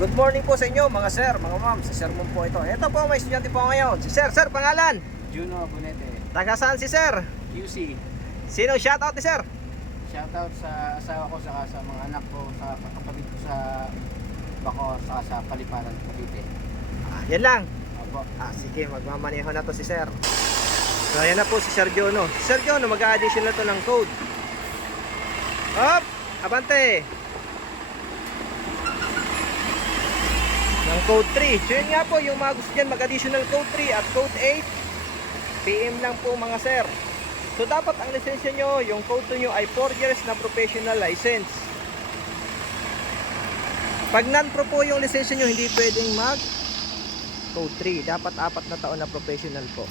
Good morning po sa inyo mga sir, mga ma'am. Sa sermon po ito. Ito po, may estudyante po ngayon. Si sir, pangalan? Juno Abunete, Taga saan si sir? QC. Sino shoutout ni sir? Shoutout sa asawa ko, saka sa mga anak ko, sa kapatid ko sa Bacoor, saka sa Paliparan, Cavite. Yan lang. Opo. Sige, magmamaneho na to si sir. So, ayan na po si Sir Jono. Si Sir Jono, mag-a-addition na to ng code. Hop! Abante! Ng code 3. So, yun nga po, yung mga gusto dyan mag-additional code 3 at code 8, PM lang po mga sir. So, dapat ang lisensya nyo, yung code 2 nyo ay 4 years na professional license. Pag non-pro po yung lisensya nyo, hindi pwedeng mag code 3. Dapat 4 na taon na professional po.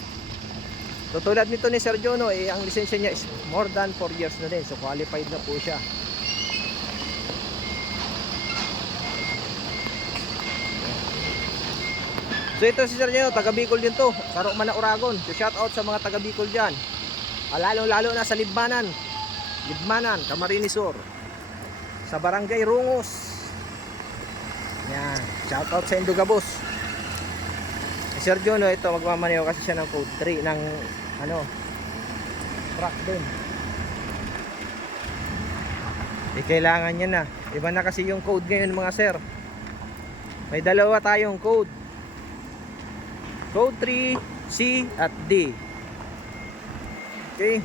So tulad nito ni Sir Jono, ang lisensya niya is more than 4 years na din. So qualified na po siya. So ito si Sir Jono, taga Bicol din to. Karo man na Oragon. So shout out sa mga taga Bicol dyan. Lalo na sa Libmanan, Camarines Sur, sa Barangay Rungos. Yan, shout out sa Indugabos. Si Sir Jono, ito magmamaneho kasi siya ng code 3 ng truck din. Kailangan niya na. Iba na kasi yung code ngayon mga sir. May dalawa tayong code. Code 3, C at D. Okay.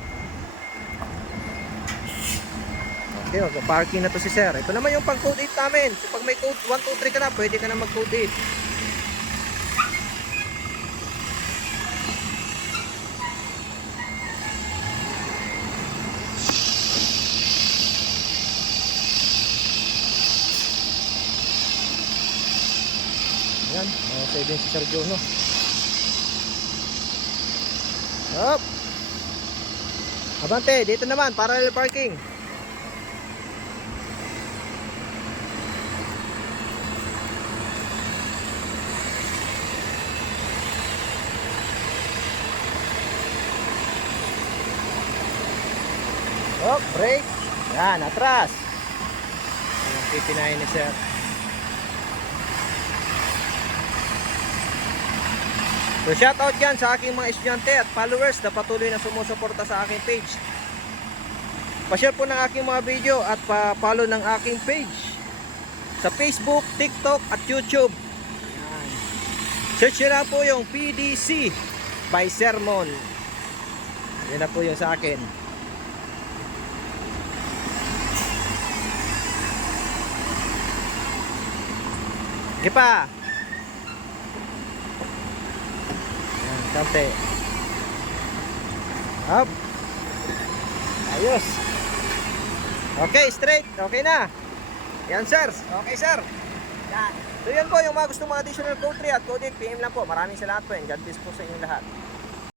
Okay, magpa-parking na to si sir. Ito naman yung pang code 8 namin. So pag may code 1, 2, 3 ka na, pwede ka na mag code 8. Yan, okay din si Sir Jono. Hop. Abante, dito naman, parallel parking. Hop, brake. Yan, atras. Ang pipinahin ni Sir. So shoutout dyan sa aking mga estudyante at followers na patuloy na sumusuporta sa aking page. Pa-share po ng aking mga video at pa-follow ng aking page sa Facebook, TikTok at YouTube. Yan. Search nyo na po yung PDC by Sermon. Yan na po yung sa akin. Sige pa. Kante. Up. Ayos. Okay, straight. Okay na. Yan, sir. Okay, sir. Yan. So, yan po yung mga gusto mga additional code 3 at code 8. PM lang po. Maraming salamat po. And God bless po sa inyong lahat.